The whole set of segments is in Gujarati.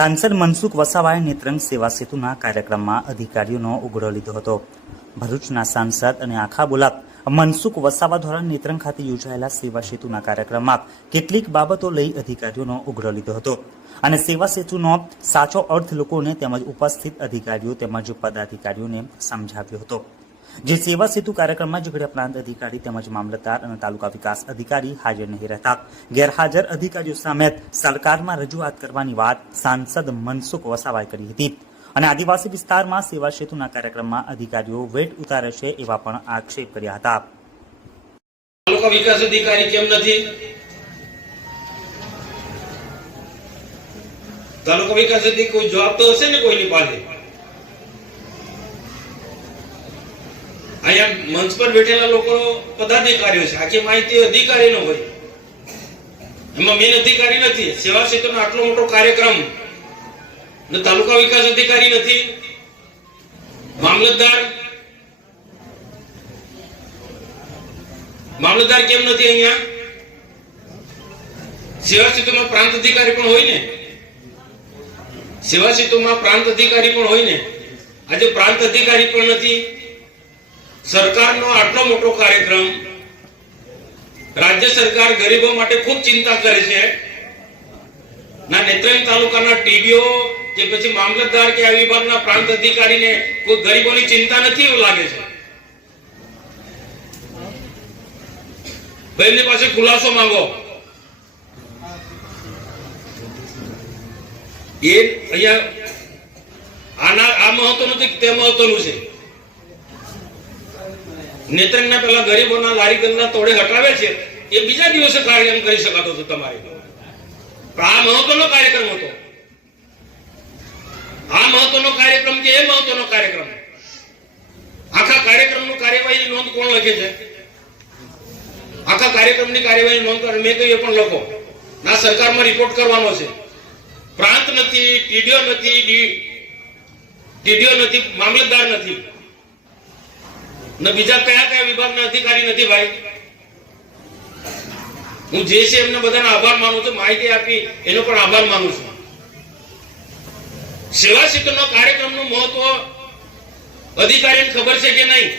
સાંસદ મનસુખ વસાવાએ નેત્રંગ સેવા સેતુના કાર્યક્રમમાં અધિકારીઓનો ઉઘડો લીધો હતો. ભરૂચના સાંસદ અને આખા બોલાબ મનસુખ વસાવા દ્વારા નેત્રંગ ખાતે યોજાયેલા સેવા સેતુના કાર્યક્રમમાં કેટલીક બાબતો લઈ અધિકારીઓનો ઉઘડો લીધો હતો. અને સેવા સેતુનો સાચો અર્થ લોકોને તેમજ ઉપસ્થિત અધિકારીઓ તેમજ પદાધિકારીઓને સમજાવ્યો હતો. જે સેવા સેતુ કાર્યક્રમમાં ઝઘડિયા પ્રાંત અધિકારી તેમજ મામલતદાર અને તાલુકા વિકાસ અધિકારી હાજર નહીં રહેતા. ગેરહાજર અધિકારીઓ સામે સરકારમાં રજૂઆત કરવાની વાત સાંસદ મનસુખ વસાવાએ કરી હતી. અને આદિવાસી વિસ્તારમાં સેવા સેતુના કાર્યક્રમમાં અધિકારીઓ વેટ ઉતારે છે એવા પણ આક્ષેપ કર્યા હતા. તાલુકા વિકાસ અધિકારી કેમ નથી? તાલુકા વિકાસ અધિકારી કોઈ જવાબ તો હશે ને કોઈની પાસે? અહીંયા મંચ પર બેઠેલા લોકો પદાધિકારીઓ છે. આખી માહિતી અધિકારીનો હોય. એમાં મેન અધિકારી નથી. સેવા સેતુનો આટલો મોટો કાર્યક્રમ. તાલુકા વિકાસ અધિકારી નથી. મામલતદાર. મામલતદાર કેમ નથી અહીંયા? સેવા સેતુમાં પ્રાંત અધિકારી પણ હોય ને? સેવા સેતુમાં પ્રાંત અધિકારી પણ હોય ને? આજે પ્રાંત અધિકારી પણ નથી. સરકારનો આટલો મોટો કાર્યક્રમ રાજ્ય સરકાર ગરીબો માટે ખૂબ ચિંતા કરે છે. ના, નેત્રંગ તાલુકાના ટીડીઓ કે પછી મામલતદાર કે આ વિભાગના પ્રાંત અધિકારીને કોઈ ગરીબોની ચિંતા નથી એવું લાગે છે? ભાઈ પાસે ખુલાસો માંગો. એ અહીંયા આના આ મહત્વનું નથી તે મહત્વનું છે? નેત્રંગના પેલા ગરીબોના લારીગરના તોડે હટાવે છે, એ બીજા દિવસે કાર્યક્રમ કરી શકાતો હતો તમારે. આ મહત્વનો કાર્યક્રમ હતો. આ મહત્વનો કાર્યક્રમ કે એ મહત્વનો કાર્યક્રમ. આખા કાર્યક્રમનું કાર્યવાહી નોંધ કોણ લખે છે? આખા કાર્યક્રમની કાર્યવાહી નોંધ કરે. મેં કહ્યું એ પણ લખો. ના, સરકારમાં રિપોર્ટ કરવાનો છે. પ્રાંત નથી, ટીડીઓ નથી ટીડીઓ નથી, મામલતદાર નથી. ને, બીજા કયા કયા વિભાગના અધિકારી નથી ભાઈ? હું જે છે એમને બધાનો આભાર માનું છું, માહિતી આપી, એનો પણ આભાર માનું છું. સેવા સેતુનો કાર્યક્રમનું મહત્વ અધિકારીને ખબર છે કે નહીં?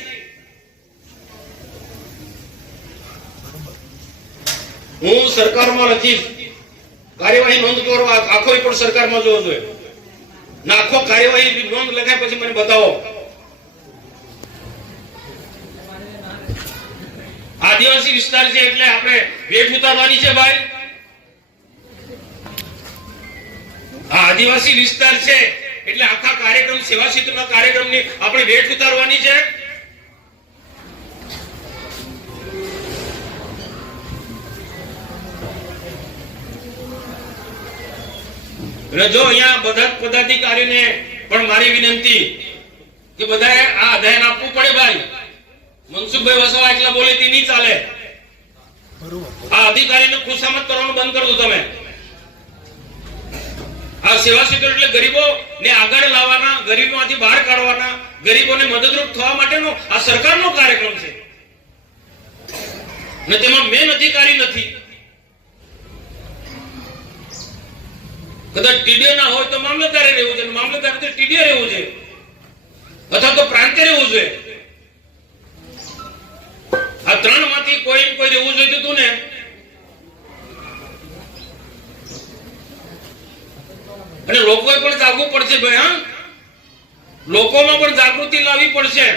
હું સરકારમાં લખીશ. કાર્યવાહી નોંધ કરવા આખો પણ સરકારમાં જોવો જોઈએ. ના, આખો કાર્યવાહી નોંધ લખાય પછી મને બતાવો. આદિવાસી વિસ્તાર છે એટલે આપણે વેઠ ઉતારવાની છે ભાઈ. આદિવાસી વિસ્તાર છે એટલે આખા કાર્યક્રમ, સેવા સેતુના કાર્યક્રમની આપણે વેઠ ઉતારવાની છે. રજો અહીંયા બધા જ પદાધિકારીઓને પણ મારી વિનંતી કે બધાએ આ અધ્યયન આપવું પડે ભાઈ. મનસુખભાઈ વસાવા એકલા બોલે તે નહીં ચાલે. આ અધિકારીને ખુશામત કરવાનું બંધ કરી દો તમે. આ સેવા ક્ષેત્ર એટલે ગરીબો ને આગળ લાવવાના, ગરીબોમાંથી બહાર કાઢવાના, ગરીબોને મદદરૂપ થવા માટેનો આ સરકારનો કાર્યક્રમ છે. ને તેમાં મેન અધિકારી નથી. કદાચ ટીડીએ ના હોય તો મામલતદારે રહેવું છે મામલતદારે તો ટીડીએ રહેવું છે અથવા તો પ્રાંતે રહેવું જોઈએ. કોઈ કોઈ રહેવું જોઈતું હતું ને? અને લોકોએ પણ જાગવું પડશે ભાઈ, હા? લોકોમાં પણ જાગૃતિ લાવવી પડશે.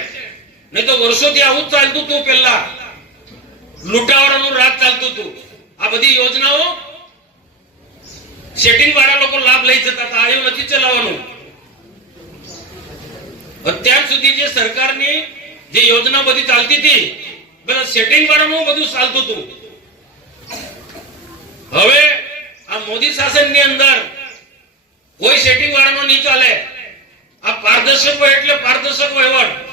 નહીં તો વર્ષોથી આવું ચાલતું હતું પહેલા. લૂંટાવાળાનું રાજ ચાલતું હતું આ બધી યોજનાઓ સેટિંગ વાળા લોકો લાભ લઈ જતા હતા એવું નથી ચલાવવાનું. અત્યાર સુધી જે સરકારની જે યોજના બધી ચાલતી હતી બધા સેટિંગ વાળાનું બધું ચાલતું હતું. હવે આ મોદી શાસનની અંદર કોઈ સેટિંગ વાળાનો નહીં ચાલે. આ પારદર્શક એટલે પારદર્શક વહીવટ